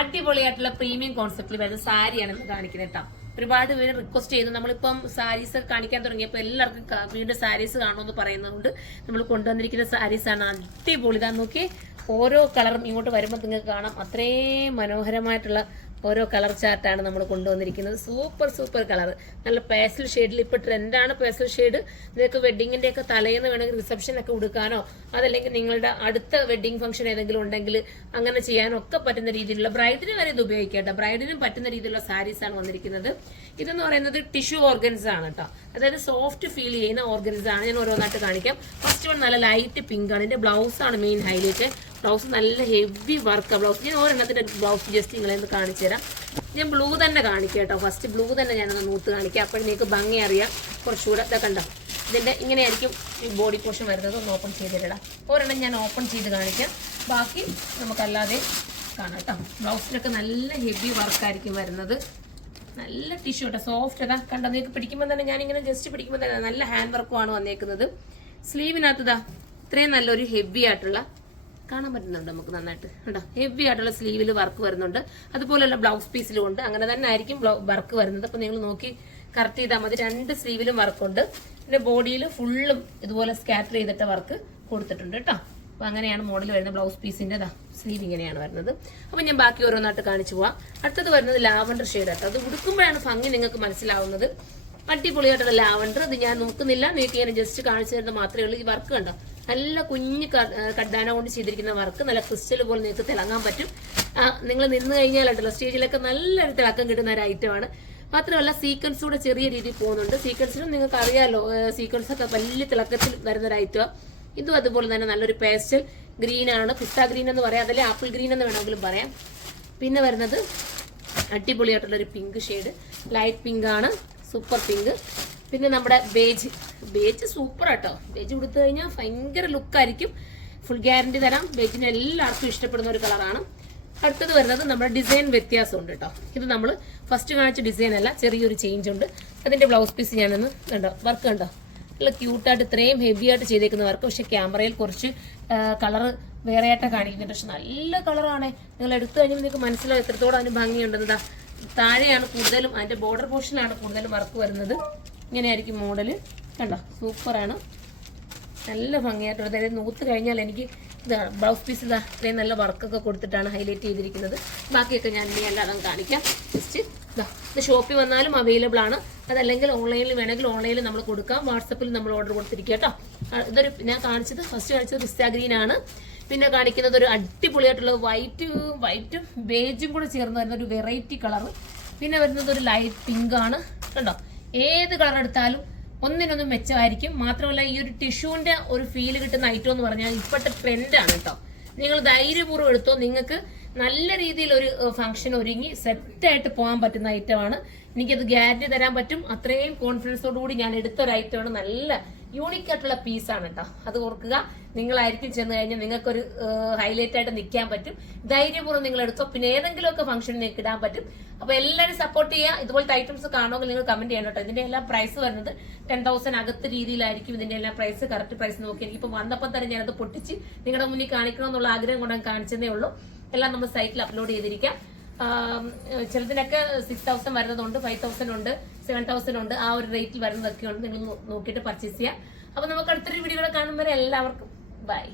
അടിപൊളിയായിട്ടുള്ള പ്രീമിയം കോൺസെപ്റ്റിൽ വരുന്ന സാരിയാണ് ഇന്ന് കാണിക്കുന്നത് കേട്ടോ. ഒരുപാട് പേര് റിക്വസ്റ്റ് ചെയ്തു. നമ്മളിപ്പം സാരീസ് കാണിക്കാൻ തുടങ്ങിയപ്പോൾ എല്ലാവർക്കും വീണ്ടും സാരീസ് കാണുമെന്ന് പറയുന്നതുകൊണ്ട് നമ്മൾ കൊണ്ടുവന്നിരിക്കുന്ന സാരീസാണ് അടിപൊളി. ഇതാ നോക്കി, ഓരോ കളറും ഇങ്ങോട്ട് വരുമ്പോൾ നിങ്ങൾക്ക് കാണാം അത്രയും മനോഹരമായിട്ടുള്ള ഓരോ കളർ ചാർട്ടാണ് നമ്മൾ കൊണ്ടുവന്നിരിക്കുന്നത്. സൂപ്പർ സൂപ്പർ കളർ, നല്ല പേസ്റ്റൽ ഷെയ്ഡിൽ ഇപ്പോൾ ട്രെൻഡാണ് പേസ്റ്റൽ ഷെയ്ഡ്. നിങ്ങൾക്ക് വെഡിങ്ങിന്റെ ഒക്കെ തലേന്ന് വേണമെങ്കിൽ റിസപ്ഷനൊക്കെ ഉടുക്കാനോ അതല്ലെങ്കിൽ നിങ്ങളുടെ അടുത്ത വെഡിങ് ഫംഗ്ഷൻ ഏതെങ്കിലും ഉണ്ടെങ്കിൽ അങ്ങനെ ചെയ്യാനോ ഒക്കെ പറ്റുന്ന രീതിയിലുള്ള, ബ്രൈഡിന് വരെ ഇത് ഉപയോഗിക്കട്ടെ, ബ്രൈഡിനും പറ്റുന്ന രീതിയിലുള്ള സാരീസാണ് വന്നിരിക്കുന്നത്. ഇതെന്ന് പറയുന്നത് ടിഷ്യൂ ഓർഗൻസ് ആണ് കേട്ടോ, അതായത് സോഫ്റ്റ് ഫീൽ ചെയ്യുന്ന ഓർഗൻസ് ആണ്. ഞാൻ ഓരോന്നായിട്ട് കാണിക്കാം. ഫസ്റ്റ് വൺ നല്ല ലൈറ്റ് പിങ്ക് ആണ്. ഇതിന്റെ ബ്ലൗസ് ആണ് മെയിൻ ഹൈലൈറ്റ്. ബ്ലൗസ് നല്ല ഹെവി വർക്കാണ് ബ്ലൗസ്. ഞാൻ ഒരെണ്ണത്തിന്റെ ബ്ലൗസ് ജസ്റ്റ് നിങ്ങളെന്ന് കാണിച്ചു തരാം. ഞാൻ ബ്ലൂ തന്നെ കാണിക്കാം കേട്ടോ. ഫസ്റ്റ് ബ്ലൂ തന്നെ ഞാനൊന്ന് നൂത്ത് കാണിക്കാം, അപ്പോൾ നിങ്ങൾക്ക് ഭംഗി അറിയാം കുറച്ചുകൂടെ. ഇതൊക്കെ കണ്ടോ, ഇതിന്റെ ഇങ്ങനെയായിരിക്കും ഈ ബോഡി പോർഷൻ വരുന്നത്. ഒന്ന് ഓപ്പൺ ചെയ്തിടാം. ഒരെണ്ണം ഞാൻ ഓപ്പൺ ചെയ്ത് കാണിക്കാം, ബാക്കി നമുക്കല്ലാതെ കാണാം കേട്ടോ. ബ്ലൗസിലൊക്കെ നല്ല ഹെവി വർക്കായിരിക്കും വരുന്നത്. നല്ല ടിഷ്യൂ കേട്ടോ, സോഫ്റ്റ്. അതാ കണ്ടോ, നിങ്ങൾക്ക് പിടിക്കുമ്പോൾ തന്നെ ഞാനിങ്ങനെ ജസ്റ്റ് പിടിക്കുമ്പോൾ തന്നെ നല്ല ഹാൻഡ് വർക്കുമാണ് വന്നേക്കുന്നത്. സ്ലീവിനകത്ത് ഇത്രയും നല്ലൊരു ഹെവി ആയിട്ടുള്ള കാണാൻ പറ്റുന്നുണ്ട് നമുക്ക് നന്നായിട്ട് കണ്ടോ, ഹെവി ആയിട്ടുള്ള സ്ലീവിൽ വർക്ക് വരുന്നുണ്ട്. അതുപോലെയുള്ള ബ്ലൗസ് പീസിലും ഉണ്ട്. അങ്ങനെ തന്നെ ആയിരിക്കും വർക്ക് വരുന്നത്. അപ്പൊ നിങ്ങൾ നോക്കി കറക്റ്റ് ചെയ്താൽ മതി. രണ്ട് സ്ലീവിലും വർക്കുണ്ട്. പിന്നെ ബോഡിയിൽ ഫുള്ളും ഇതുപോലെ സ്കാറ്റർ ചെയ്തിട്ട് വർക്ക് കൊടുത്തിട്ടുണ്ട് കേട്ടോ. അപ്പൊ അങ്ങനെയാണ് മോഡൽ വരുന്നത്. ബ്ലൗസ് പീസിന്റെ സ്ലീവ് ഇങ്ങനെയാണ് വരുന്നത്. അപ്പൊ ഞാൻ ബാക്കി ഓരോന്നായിട്ട് കാണിച്ചു പോവാം. അടുത്തത് വരുന്നത് ലാവണ്ടർ ഷെയ്ഡ് ആട്ടോ. അത് ഉടുക്കുമ്പോഴാണ് ഭംഗി നിങ്ങൾക്ക് മനസ്സിലാവുന്നത്. അടിപൊളിയായിട്ടുള്ള ലാവണ്ടർ. ഇത് ഞാൻ നോക്കുന്നില്ല, നിങ്ങൾക്ക് ഞാൻ ജസ്റ്റ് കാണിച്ചു തരുന്നത് മാത്രമേ ഉള്ളൂ. ഈ വർക്ക് കണ്ടോ, നല്ല കുഞ്ഞ് കഡ്ഡാന കൊണ്ട് ചെയ്തിരിക്കുന്ന വർക്ക്. നല്ല ക്രിസ്റ്റൽ പോലെ നിങ്ങൾക്ക് തിളങ്ങാൻ പറ്റും. നിങ്ങൾ നിന്ന് കഴിഞ്ഞാലുണ്ടല്ലോ സ്റ്റേജിലൊക്കെ നല്ലൊരു തിളക്കം കിട്ടുന്ന ഒരു ഐറ്റമാണ്. മാത്രമല്ല സീക്വൻസ് കൂടെ ചെറിയ രീതിയിൽ പോകുന്നുണ്ട്. സീക്വൻസിനും നിങ്ങൾക്ക് അറിയാലോ, സീക്വൻസ് ഒക്കെ വലിയ തിളക്കത്തിൽ വരുന്ന ഒരു ഐറ്റമാണ്. ഇതും അതുപോലെ തന്നെ നല്ലൊരു പേസ്റ്റൽ ഗ്രീൻ ആണ്. പിസ്ത ഗ്രീൻ എന്ന് പറയാം, അതല്ലേ ആപ്പിൾ ഗ്രീൻ എന്ന് വേണമെങ്കിലും പറയാം. പിന്നെ വരുന്നത് അടിപൊളിയായിട്ടുള്ളൊരു പിങ്ക് ഷെയ്ഡ്, ലൈറ്റ് പിങ്ക് ആണ്, സൂപ്പർ പിങ്ക്. പിന്നെ നമ്മുടെ ബേജ് സൂപ്പർ ആട്ടോ. ബേജ് കൊടുത്തു കഴിഞ്ഞാൽ ഭയങ്കര ലുക്കായിരിക്കും. ഫുൾ ഗ്യാരണ്ടി തരാം. ബേജിന് എല്ലാവർക്കും ഇഷ്ടപ്പെടുന്ന ഒരു കളറാണ്. അടുത്തത് വരുന്നത് നമ്മുടെ ഡിസൈൻ വ്യത്യാസമുണ്ട് കേട്ടോ. ഇത് നമ്മൾ ഫസ്റ്റ് കാണിച്ച ഡിസൈൻ അല്ല, ചെറിയൊരു ചേഞ്ച് ഉണ്ട്. അതിന്റെ ബ്ലൗസ് പീസ് ഞാനൊന്ന് കണ്ടോ, വർക്ക് കണ്ടോ, നല്ല ക്യൂട്ടായിട്ട് ഇത്രയും ഹെവി ആയിട്ട് ചെയ്തേക്കുന്ന വർക്ക്. പക്ഷെ ക്യാമറയിൽ കുറച്ച് കളറ് വേറെ ആയിട്ടാണ് കാണിക്കുന്നുണ്ട്. പക്ഷെ നല്ല കളറാണ്. നിങ്ങൾ എടുത്തു കഴിഞ്ഞാൽ നിങ്ങൾക്ക് മനസ്സിലാവും എത്രത്തോളം അതിന് ഭംഗിയുണ്ടെന്നതാ. താഴെയാണ് കൂടുതലും, അതിന്റെ ബോർഡർ പോർഷനിലാണ് കൂടുതലും വർക്ക് വരുന്നത്. ഇങ്ങനെയായിരിക്കും മോഡല് കണ്ടോ, സൂപ്പറാണ്. നല്ല ഭംഗിയായിട്ടുള്ളത്. അതായത് നൂത്ത് കഴിഞ്ഞാൽ എനിക്ക് ഇതാണ് ബ്ലൗസ് പീസ്. ഇതാ ഇത്രയും നല്ല വർക്കൊക്കെ കൊടുത്തിട്ടാണ് ഹൈലൈറ്റ് ചെയ്തിരിക്കുന്നത്. ബാക്കിയൊക്കെ ഞാൻ ഇനി എല്ലാതും കാണിക്കാം. ജസ്റ്റ് ഇത് ഷോപ്പിൽ വന്നാലും അവൈലബിൾ ആണ്. അതല്ലെങ്കിൽ ഓൺലൈനിൽ വേണമെങ്കിൽ ഓൺലൈനിൽ നമ്മൾ കൊടുക്കാം. വാട്സപ്പിൽ നമ്മൾ ഓർഡർ കൊടുത്തിരിക്കുക കേട്ടോ. ഇതൊരു ഞാൻ ഫസ്റ്റ് കാണിച്ചത് പിസ്ത ഗ്രീൻ ആണ്. പിന്നെ കാണിക്കുന്നത് ഒരു അടിപൊളിയായിട്ടുള്ള വൈറ്റും ബേജും കൂടെ ചേർന്ന് വരുന്ന ഒരു വെറൈറ്റി കളർ. പിന്നെ വരുന്നത് ഒരു ലൈറ്റ് പിങ്ക് ആണ് കണ്ടോ. ഏത് കളർ എടുത്താലും ഒന്നിനൊന്നും മെച്ചമായിരിക്കും. മാത്രമല്ല ഈ ഒരു ടിഷ്യൂവിന്റെ ഒരു ഫീല് കിട്ടുന്ന ഐറ്റം എന്ന് പറഞ്ഞാൽ ഇപ്പോഴത്തെ ട്രെൻഡാണ് കേട്ടോ. നിങ്ങൾ ധൈര്യപൂർവ്വം എടുത്തോ. നിങ്ങൾക്ക് നല്ല രീതിയിൽ ഒരു ഫംഗ്ഷൻ ഒരുങ്ങി സെറ്റായിട്ട് പോകാൻ പറ്റുന്ന ഐറ്റമാണ്. എനിക്കത് ഗ്യാരണ്ടി തരാൻ പറ്റും. അത്രയും കോൺഫിഡൻസോടുകൂടി ഞാൻ എടുത്തൊരു ഐറ്റമാണ്. നല്ല യൂണിക് ആയിട്ടുള്ള പീസാണ് കേട്ടോ. അത് ഓർക്കുക. നിങ്ങളായിരിക്കും ചെന്ന് കഴിഞ്ഞാൽ നിങ്ങൾക്കൊരു ഹൈലൈറ്റ് ആയിട്ട് നിൽക്കാൻ പറ്റും. ധൈര്യപൂർവ്വം നിങ്ങൾ എടുത്തോ. പിന്നെ ഏതെങ്കിലുമൊക്കെ ഫംഗ്ഷനിൽ നിങ്ങൾക്ക് ഇടാൻ പറ്റും. അപ്പൊ എല്ലാവരും സപ്പോർട്ട് ചെയ്യുക. ഇതുപോലത്തെ ഐറ്റംസ് കാണുമെങ്കിൽ നിങ്ങൾ കമന്റ് ചെയ്യണം കേട്ടോ. ഇതിന്റെ എല്ലാം പ്രൈസ് വരുന്നത് 10,000 അകത്ത് രീതിയിലായിരിക്കും. ഇതിന്റെ എല്ലാം പ്രൈസ് കറക്റ്റ് പ്രൈസ് നോക്കി എനിക്കിപ്പോൾ വന്നപ്പോൾ തന്നെ ഞാനത് പൊട്ടിച്ച് നിങ്ങളുടെ മുന്നിൽ കാണിക്കണമെന്നുള്ള ആഗ്രഹം കൊണ്ട് കാണിച്ചതേ ഉള്ളൂ. എല്ലാം നമ്മൾ സൈറ്റിൽ അപ്ലോഡ് ചെയ്തിരിക്കാം. ചിലതിനൊക്കെ 6,000 വരുന്നതുണ്ട്, 5,000 ഉണ്ട്, 7,000 ഉണ്ട്. ആ ഒരു റേറ്റിൽ വരുന്നതൊക്കെ ഉണ്ട്. നിങ്ങൾ നോക്കിയിട്ട് പർച്ചേസ് ചെയ്യാം. അപ്പൊ നമുക്ക് അടുത്തൊരു വീഡിയോ കാണുമ്പോൾ എല്ലാവർക്കും ബൈ.